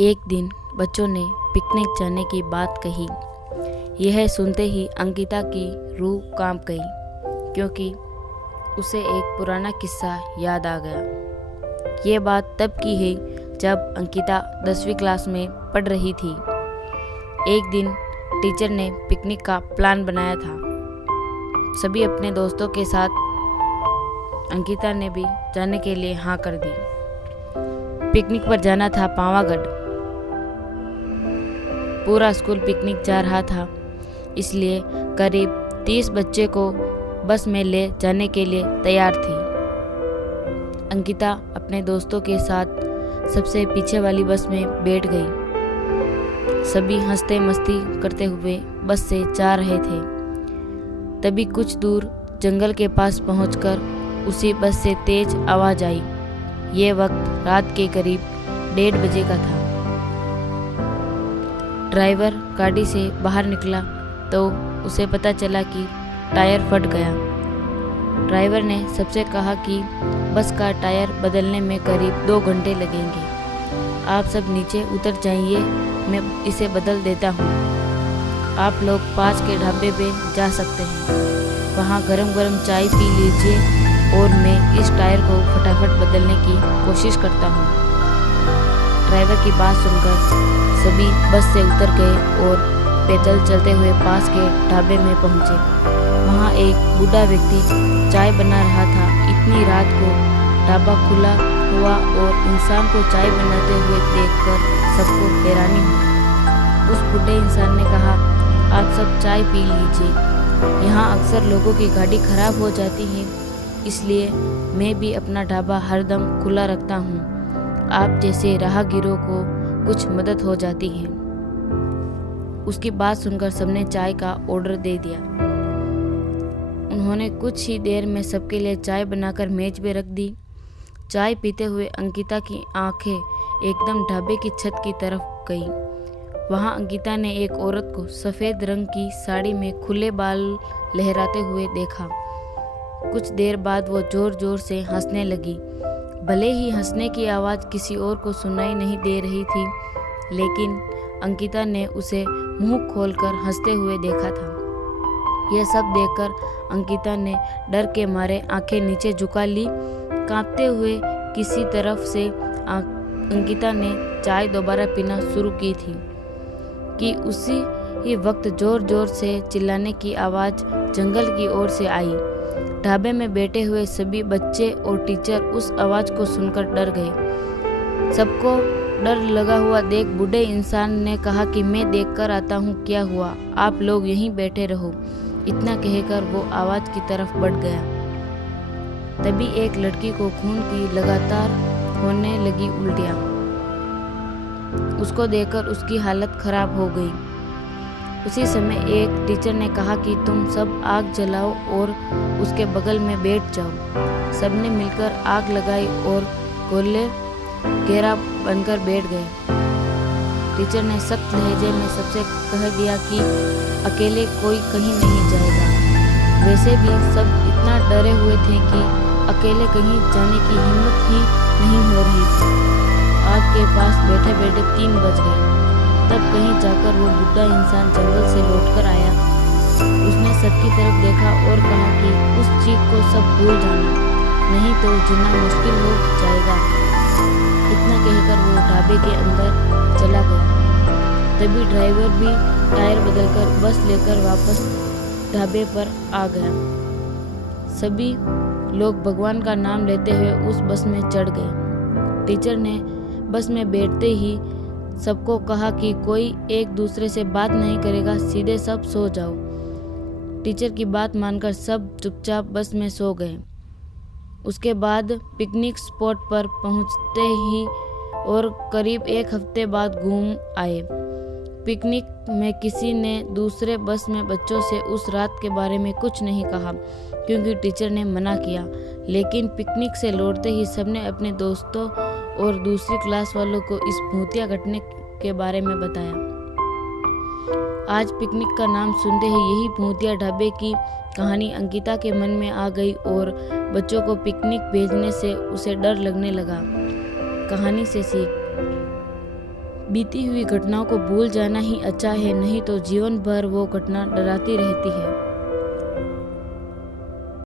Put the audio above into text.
एक दिन बच्चों ने पिकनिक जाने की बात कही। यह सुनते ही अंकिता की रूह कांप गई, क्योंकि उसे एक पुराना किस्सा याद आ गया। ये बात तब की है जब अंकिता 10वीं क्लास में पढ़ रही थी। एक दिन टीचर ने पिकनिक का प्लान बनाया था। सभी अपने दोस्तों के साथ अंकिता ने भी जाने के लिए हाँ कर दी। पिकनिक पर जाना था पावागढ़। पूरा स्कूल पिकनिक जा रहा था, इसलिए करीब 30 बच्चे को बस में ले जाने के लिए तैयार थी। अंकिता अपने दोस्तों के साथ सबसे पीछे वाली बस में बैठ गई। सभी हंसते मस्ती करते हुए बस से जा रहे थे। तभी कुछ दूर जंगल के पास पहुंचकर उसी बस से तेज आवाज आई। ये वक्त रात के करीब 1:30 बजे का था। ड्राइवर गाड़ी से बाहर निकला तो उसे पता चला कि टायर फट गया। ड्राइवर ने सबसे कहा कि बस का टायर बदलने में करीब 2 घंटे लगेंगे। आप सब नीचे उतर जाइए, मैं इसे बदल देता हूँ। आप लोग पास के ढाबे पे जा सकते हैं, वहाँ गरम गरम चाय पी लीजिए और मैं इस टायर को फटाफट बदलने की कोशिश करता हूँ। ड्राइवर की बात सुनकर सभी बस से उतर गए और पैदल चलते हुए पास के ढाबे में पहुँचे। वहाँ एक बूढ़ा व्यक्ति चाय बना रहा था। इतनी रात को ढाबा खुला हुआ और इंसान को चाय बनाते हुए देखकर सबको हैरानी हुई। उस बूढ़े इंसान ने कहा, आप सब चाय पी लीजिए, यहाँ अक्सर लोगों की गाड़ी खराब हो जाती है, इसलिए मैं भी अपना ढाबा हरदम खुला रखता हूँ। आप जैसे राहगीरों को कुछ मदद हो जाती है। उसकी बात सुनकर सबने चाय का ऑर्डर दे दिया। उन्होंने कुछ ही देर में सबके लिए चाय बनाकर मेज पे रख दी। चाय पीते हुए अंकिता की आंखें एकदम ढाबे की छत की तरफ गई। वहां अंकिता ने एक औरत को सफ़ेद रंग की साड़ी में खुले बाल लहराते हुए देखा। कुछ देर बाद वो जोर जोर से हंसने लगी। भले ही हंसने की आवाज़ किसी और को सुनाई नहीं दे रही थी, लेकिन अंकिता ने उसे मुंह खोलकर हंसते हुए देखा था। यह सब देखकर अंकिता ने डर के मारे आंखें नीचे झुका ली। कांपते हुए किसी तरफ से अंकिता ने चाय दोबारा पीना शुरू की थी कि उसी ही वक्त जोर जोर से चिल्लाने की आवाज़ जंगल की ओर से आई। ढाबे में बैठे हुए सभी बच्चे और टीचर उस आवाज़ को सुनकर डर गए। सबको डर लगा हुआ देख बूढ़े इंसान ने कहा कि मैं देखकर आता हूँ क्या हुआ, आप लोग यहीं बैठे रहो। इतना कहकर वो आवाज़ की तरफ बढ़ गया। तभी एक लड़की को खून की लगातार होने लगी उल्टियाँ। उसको देखकर उसकी हालत खराब हो गई। उसी समय एक टीचर ने कहा कि तुम सब आग जलाओ और उसके बगल में बैठ जाओ। सबने मिलकर आग लगाई और गोले घेरा बनकर बैठ गए। टीचर ने सख्त लहजे में सबसे कह दिया कि अकेले कोई कहीं नहीं जाएगा। वैसे भी सब इतना डरे हुए थे कि अकेले कहीं जाने की हिम्मत ही नहीं हो रही थी। आग के पास बैठे बैठे 3 बज गए। तब कहीं जाकर वो बुढ़ा इंसान जंगल से लौटकर आया। उसने सबकी तरफ देखा और कहा कि उस चीज को सब भूल जाना, नहीं तो जीना मुश्किल हो जाएगा। इतना कहकर वो ढाबे के अंदर चला गया। तभी ड्राइवर भी टायर बदलकर बस लेकर वापस ढाबे पर आ गया। सभी लोग भगवान का नाम लेते हुए उस बस में चढ़ गए। टीचर ने बस में बैठते ही सबको कहा कि कोई एक दूसरे से बात नहीं करेगा, सीधे सब सो जाओ। टीचर की बात मानकर सब चुपचाप बस में सो गए। उसके बाद पिकनिक स्पॉट पर पहुंचते ही और करीब 1 हफ्ते बाद घूम आए। पिकनिक में किसी ने दूसरे बस में बच्चों से उस रात के बारे में कुछ नहीं कहा, क्योंकि टीचर ने मना किया। लेकिन पिकनिक से लौटते ही सबने अपने दोस्तों और दूसरी क्लास वालों को इस भूतिया घटना के बारे में बताया। आज पिकनिक का नाम सुनते ही यही भूतिया ढाबे की कहानी अंकिता के मन में आ गई और बच्चों को पिकनिक भेजने से उसे डर लगने लगा। कहानी से सीख, बीती हुई घटनाओं को भूल जाना ही अच्छा है, नहीं तो जीवन भर वो घटना डराती रहती है।